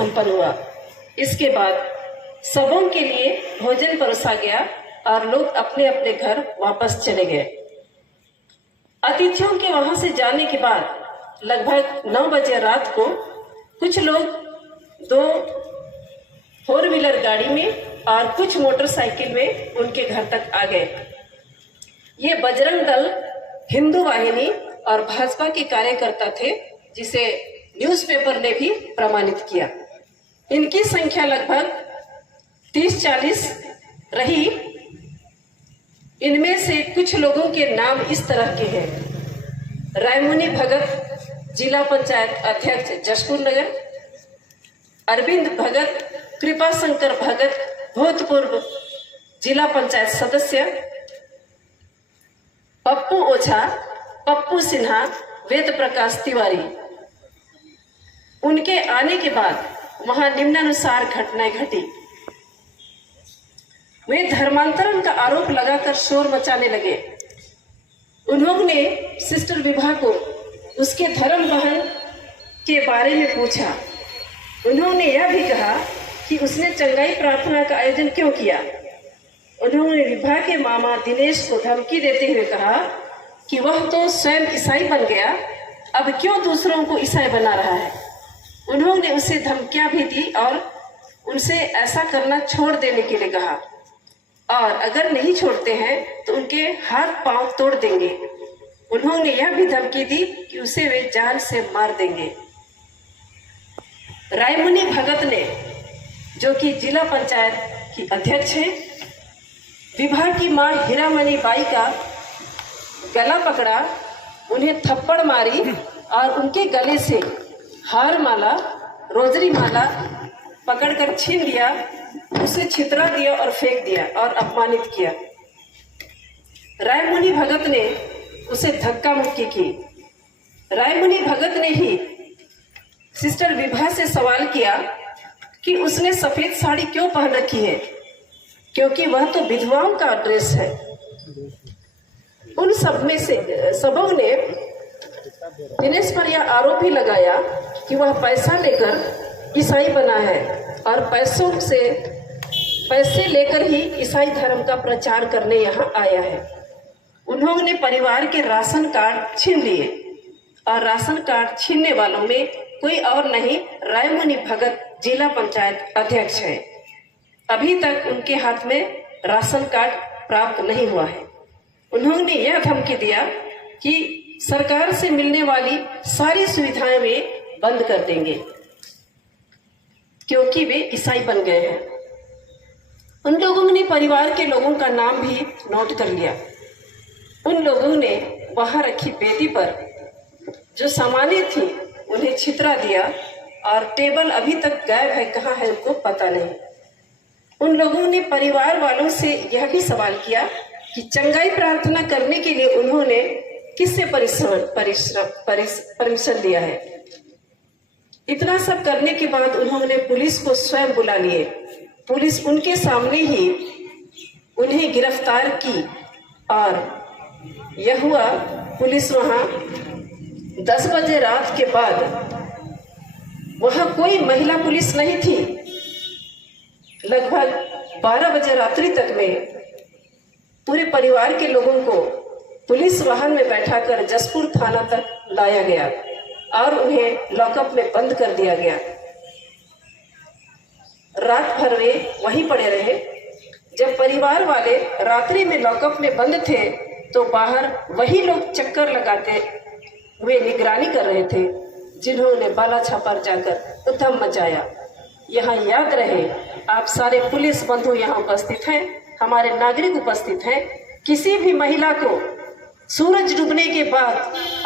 संपन्न हुआ। इसके बाद सबों के लिए भोजन परोसा गया और लोग अपने अपने घर वापस चले गए। अतिथियों के वहां से जाने के बाद लगभग 9 बजे रात को कुछ लोग 2 4 व्हीलर गाड़ी में और कुछ मोटरसाइकिल में उनके घर तक आ गए। ये बजरंग दल, हिंदू वाहिनी और भाजपा के कार्यकर्ता थे, जिसे न्यूज़पेपर ने भी प्रमाणित किया। इनकी संख्या लगभग 30-40 रही। इनमें से कुछ लोगों के नाम इस तरह के हैं: रायमुनि भगत, जिला पंचायत अध्यक्ष जशपुर नगर; अरविंद भगत, कृपा शंकर भगत, भूतपूर्व जिला पंचायत सदस्य; पप्पू ओझा, पप्पू सिन्हा, वेद प्रकाश तिवारी। उनके आने के बाद वहां निम्नानुसार घटनाएं घटी। वे धर्मांतरण का आरोप लगाकर शोर मचाने लगे। उन्होंने सिस्टर विभा को उसके धर्म बहन के बारे में पूछा। उन्होंने यह भी कहा कि उसने चंगाई प्रार्थना का आयोजन क्यों किया। उन्होंने विभा के मामा दिनेश को धमकी देते हुए कहा कि वह तो स्वयं ईसाई बन गया, अब क्यों दूसरों को ईसाई बना रहा है। उन्होंने उसे धमकियां भी दी और उनसे ऐसा करना छोड़ देने के लिए कहा, और अगर नहीं छोड़ते हैं तो उनके हाथ पांव तोड़ देंगे। उन्होंने यह भी धमकी दी कि उसे वे जान से मार देंगे। रायमुनि भगत ने, जो कि जिला पंचायत की अध्यक्ष है, विभा की मां हीरामणि बाई का गला पकड़ा, उन्हें थप्पड़ मारी और उनके गले से हार माला, रोजरी माला पकड़कर छीन लिया, उसे छितरा दिया और फेंक दिया और अपमानित किया। रायमुनि भगत ने उसे धक्का मुक्की की। रायमुनि भगत ने ही सिस्टर विभा से सवाल किया कि उसने सफेद साड़ी क्यों पहन रखी है, क्योंकि वह तो विधवाओं का ड्रेस है। उन सब में से सबों ने दिनेश पर यह आरोप ही लगाया कि वह पैसा लेकर ईसाई बना है और पैसे लेकर ही ईसाई धर्म का प्रचार करने यहाँ आया है। उन्होंने परिवार के राशन कार्ड छीन लिए और राशन कार्ड छीनने वालों में कोई और नहीं, रायमुनि भगत जिला पंचायत अध्यक्ष है। अभी तक उनके हाथ में राशन कार्ड प्राप्त नहीं हुआ है। उन्होंने यह धमकी दिया कि सरकार से मिलने वाली सारी सुविधाएं वे बंद कर देंगे, क्योंकि वे ईसाई बन गए हैं। उन लोगों ने परिवार के लोगों का नाम भी नोट कर लिया। उन लोगों ने वहां रखी बेदी पर जो सामानें थी उन्हें छितरा दिया और टेबल अभी तक गायब है, कहाँ है उनको पता नहीं। उन लोगों ने परिवार वालों से यह भी सवाल किया कि चंगाई प्रार्थना करने के लिए उन्होंने किससे परमिशन लिया है। इतना सब करने के बाद उन्होंने पुलिस को स्वयं बुला लिए। पुलिस उनके सामने ही उन्हें गिरफ्तार की और यह हुआ। पुलिस वहां 10 बजे रात के बाद, वहां कोई महिला पुलिस नहीं थी। लगभग 12 बजे रात्रि तक में पूरे परिवार के लोगों को पुलिस वाहन में बैठाकर जसपुर थाना तक लाया गया और उन्हें लॉकअप में बंद कर दिया गया। रात भर वे वहीं पड़े रहे। जब परिवार वाले रात्रि में लॉकअप में बंद थे तो बाहर वही लोग चक्कर लगाते हुए निगरानी कर रहे थे, जिन्होंने बाला छापर जाकर उधम मचाया। यहाँ याद रहे, आप सारे पुलिस बंधु यहाँ उपस्थित हैं, हमारे नागरिक उपस्थित हैं, किसी भी महिला को सूरज डूबने के बाद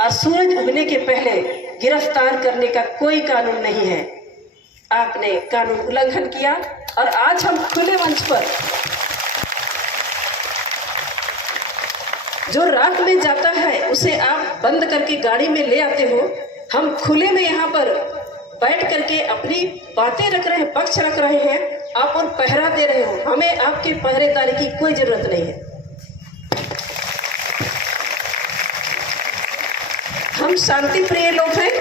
और सूरज उगने के पहले गिरफ्तार करने का कोई कानून नहीं है। आपने कानून उल्लंघन किया और आज हम खुले मंच पर, जो रात में जाता है उसे आप बंद करके गाड़ी में ले आते हो, हम खुले में यहाँ पर बैठ करके अपनी बातें रख रहे हैं, पक्ष रख रहे हैं, आप और पहरा दे रहे हो। हमें आपकी पहरेदारी की कोई जरूरत नहीं है। हम शांति प्रिय लोग हैं,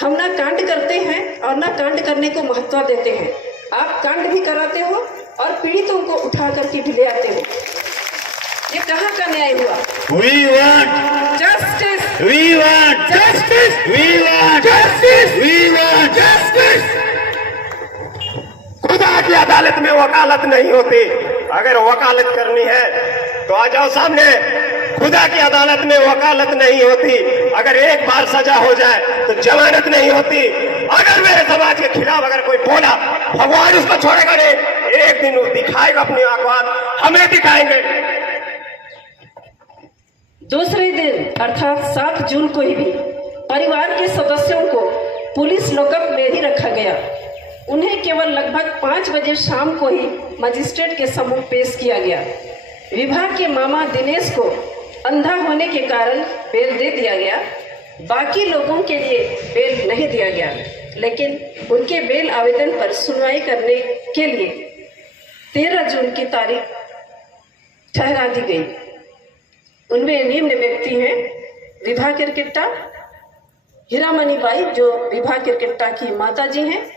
हम ना कांड करते हैं और ना कांड करने को महत्व देते हैं। आप कांड भी कराते हो और पीड़ितों को उठा करके भी ले आते हो। ये कहाँ का न्याय हुआ? We want justice, we want justice, we want justice, we want justice. खुदा की अदालत में वकालत नहीं होती। अगर वकालत करनी है तो आ जाओ सामने। खुदा की अदालत में वकालत नहीं होती। अगर एक बार सजा हो जाए तो जमानत नहीं होती। अगर मेरे समाज के खिलाफ अगर कोई बोला, भगवान उसको छोड़ेगा नहीं। एक दिन वो दिखाएगा अपनी औकात, हमें दिखाएंगे। दूसरे दिन अर्थात 7 जून को ही भी परिवार के सदस्यों को पुलिस लॉकअप में ही रखा गया। उन्हें केवल लगभग 5 बजे शाम को ही मजिस्ट्रेट के सम्मुख पेश किया गया। विभा के मामा दिनेश को अंधा होने के कारण बेल दे दिया गया। बाकी लोगों के लिए बेल नहीं दिया गया, लेकिन उनके बेल आवेदन पर सुनवाई करने के लिए 13 जून की तारीख ठहरा दी गई। उनमें निम्न व्यक्ति हैं: विभा किरकिट्टा, हीरामणि बाई जो विभा किरकिट्टा की माता जी हैं,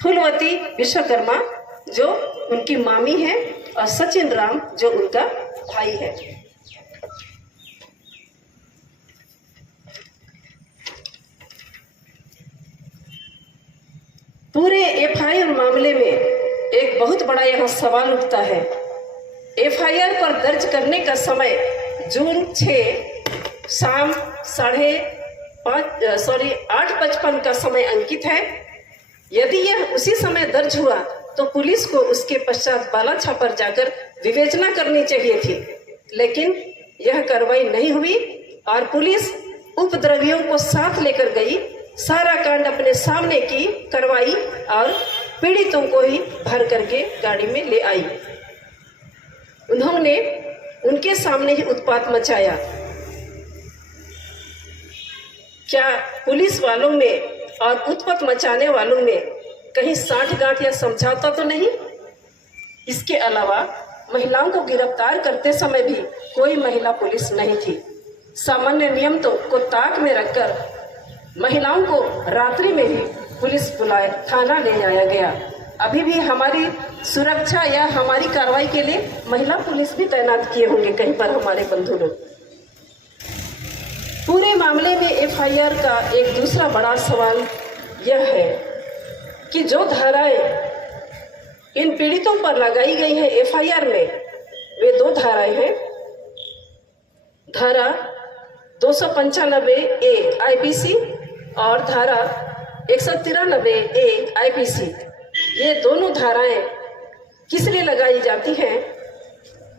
फूलवती विश्वकर्मा जो उनकी मामी है, और सचिन राम जो उनका भाई है। पूरे एफआईआर मामले में एक बहुत बड़ा यहाँ सवाल उठता है। एफआईआर पर दर्ज करने का समय जून 6 शाम 8:55 का समय अंकित है। यदि यह उसी समय दर्ज हुआ तो पुलिस को उसके पश्चात बाला छापर जाकर विवेचना करनी चाहिए थी, लेकिन यह कार्रवाई नहीं हुई और पुलिस उपद्रवियों को साथ लेकर गई, सारा कांड अपने सामने की करवाई और पीड़ितों को ही भर करके गाड़ी में ले आई। उन्होंने उनके सामने ही उत्पात मचाया। क्या पुलिस वालों में और उत्पात मचाने वालों में कहीं साठगांठ या समझौता तो नहीं? इसके अलावा महिलाओं को गिरफ्तार करते समय भी कोई महिला पुलिस नहीं थी। सामान्य नियम तो को ताक में रखकर महिलाओं को रात्रि में ही पुलिस बुलाए थाना ले जाया गया। अभी भी हमारी सुरक्षा या हमारी कार्रवाई के लिए महिला पुलिस भी तैनात किए होंगे कहीं पर हमारे बंधु लोग। पूरे मामले में एफआईआर का एक दूसरा बड़ा सवाल यह है कि जो धाराएं इन पीड़ितों पर लगाई गई है एफआईआर में, वे 2 धाराएं हैं। धारा 295A आईपीसी और धारा 193A आईपीसी। ये दोनों धाराएं किस लिए लगाई जाती हैं?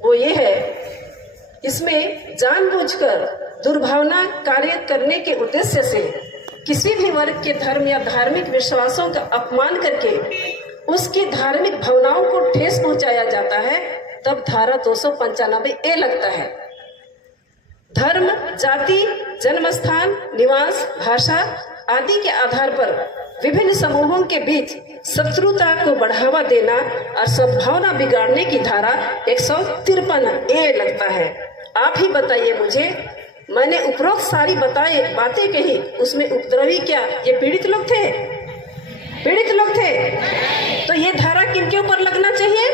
वो ये है, इसमें जानबूझकर दुर्भावना कार्य करने के उद्देश्य से किसी भी वर्ग के धर्म या धार्मिक विश्वासों का अपमान करके उसकी धार्मिक भावनाओं को ठेस पहुंचाया जाता है, तब धारा 295A लगता है। धर्म, जाति, जन्मस्थान, निवास, भाषा आदि के आधार पर विभिन्न समूहों के बीच शत्रुता को बढ़ावा देना और सद्भावना बिगाड़ने की धारा 153A लगता है। आप ही बताइए मुझे, मैंने उपरोक्त सारी बातें कही, उसमें उपद्रवी क्या ये पीड़ित लोग थे? पीड़ित लोग थे। तो ये धारा किनके ऊपर लगना चाहिए?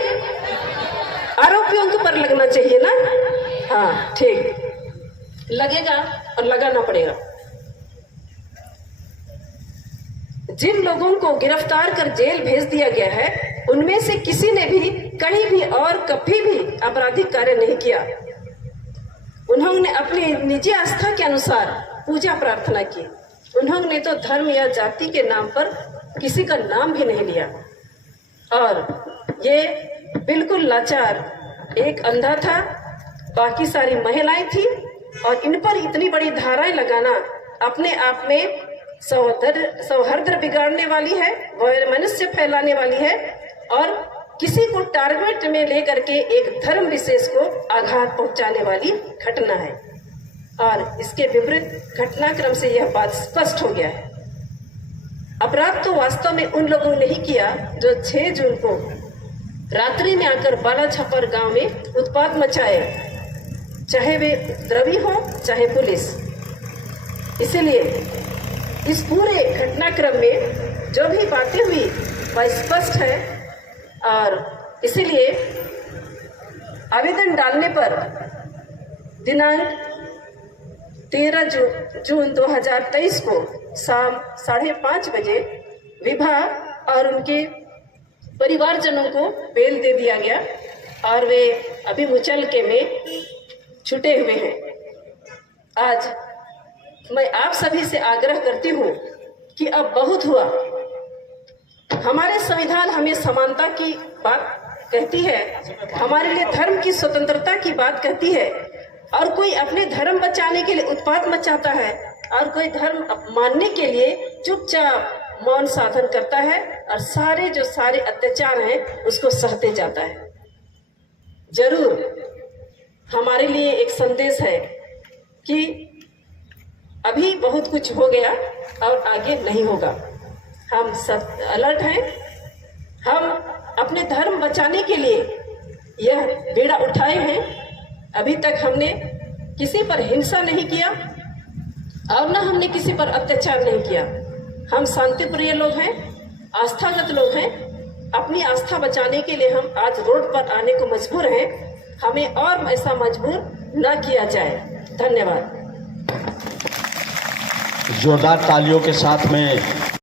आरोपियों के ऊपर लगना चाहिए ना? हाँ ठीक, लगेगा और लगाना पड़ेगा। जिन लोगों को गिरफ्तार कर जेल भेज दिया गया है, उनमें से किसी ने भी कहीं भी और कभी भी आपराधिक कार्य नहीं किया। उन्होंने अपनी निजी आस्था के अनुसार पूजा प्रार्थना की। उन्होंने तो धर्म या जाति के नाम पर किसी का नाम भी नहीं लिया। और ये बिल्कुल लाचार एक अंधा था, बाकी सारी महिलाएं थी, और इन पर इतनी बड़ी धाराएं लगाना अपने आप में सौहार्द बिगाड़ने वाली है, वैमनस्य फैलाने वाली है, और किसी को टारगेट में लेकर के एक धर्म विशेष को आघात पहुंचाने वाली घटना है। और इसके विपरीत घटनाक्रम से यह बात स्पष्ट हो गया है। अपराध तो वास्तव में उन लोगों ने ही किया जो 6 जून को रात्रि में आकर बाला छापर गांव में उत्पात मचाए, चाहे वे उपद्रवी हो चाहे पुलिस। इसलिए इस पूरे घटनाक्रम में जो भी बातें हुई वह स्पष्ट है और इसीलिए आवेदन डालने पर दिनांक 13 जून 2023 को शाम 5:30 बजे विभा और उनके परिवारजनों को बेल दे दिया गया और वे अभी मुचलके में छुटे हुए हैं। आज मैं आप सभी से आग्रह करती हूँ कि अब बहुत हुआ। हमारे संविधान हमें समानता की बात कहती है, हमारे लिए धर्म की स्वतंत्रता की बात कहती है, और कोई अपने धर्म बचाने के लिए उत्पात मचाता है और कोई धर्म मानने के लिए चुपचाप मौन साधन करता है और सारे अत्याचार हैं उसको सहते जाता है। जरूर हमारे लिए एक संदेश है कि अभी बहुत कुछ हो गया और आगे नहीं होगा। हम सब अलर्ट हैं। हम अपने धर्म बचाने के लिए यह बेड़ा उठाए हैं। अभी तक हमने किसी पर हिंसा नहीं किया और न हमने किसी पर अत्याचार नहीं किया। हम शांतिप्रिय लोग हैं, आस्थागत लोग हैं। अपनी आस्था बचाने के लिए हम आज रोड पर आने को मजबूर हैं। हमें और ऐसा मजबूर न किया जाए। धन्यवाद। जोरदार तालियों के साथ में